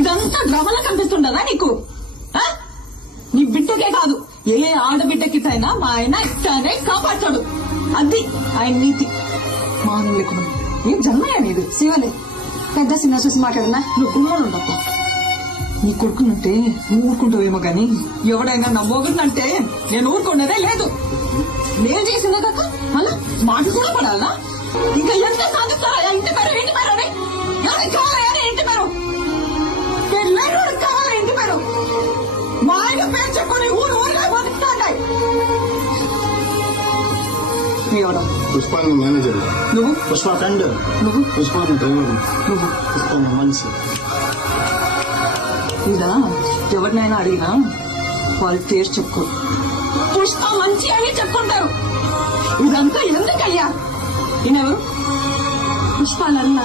ఇదంతా డ్రామాలా కనిపిస్తుండదా నీకు? నీ బిడ్డకే కాదు, ఏ ఆడబిడ్డకిటైనా మా ఆయన ఇట్టానే కాపాడతాడు. అది ఆయన నీతి. మానం లేకుండా ఏం జన్మయ్యా నీది? శివలే పెద్ద సినిమా చూసి మాట్లాడున్నా. నువ్వు గుమ్మలు ఉండవు. నీ కొడుకునంటే నువ్వు ఊరుకుంటావేమో గాని ఎవడైనా నా మొగుడినంటే నేను ఊరుకున్నదే లేదు. నేను చేసిన కాక మళ్ళా మాట కూడా పడాలనా? ఇంకా ఎంత సాధిస్తారా? ఇంటి పేరు ఇంటి పేరు అని ఎవరికి కావాలని ఇంటి పేరు పెళ్ళైనోడికి కావాలి. ఇంటి పేరు మా ఆయన పేరు చెప్పుకొని ఊరు ఊరిగా బతుకుతాయి. ఎవరు? పుష్ప మేనేజర్. నువ్వు? పుష్ప ఫ్రెండ్. నువ్వు? పుష్ప డ్రైవర్. నువ్వు? పుష్ప మనిషి. ఇలా ఎవరినైనా అడిగినా వాళ్ళు పేరు చెప్పుకో. పుష్ప మంచి అని చెప్పుకుంటారు. ఇదంతా ఎందుకయ్యా? ఈయనెవరు? పుష్పాలన్నా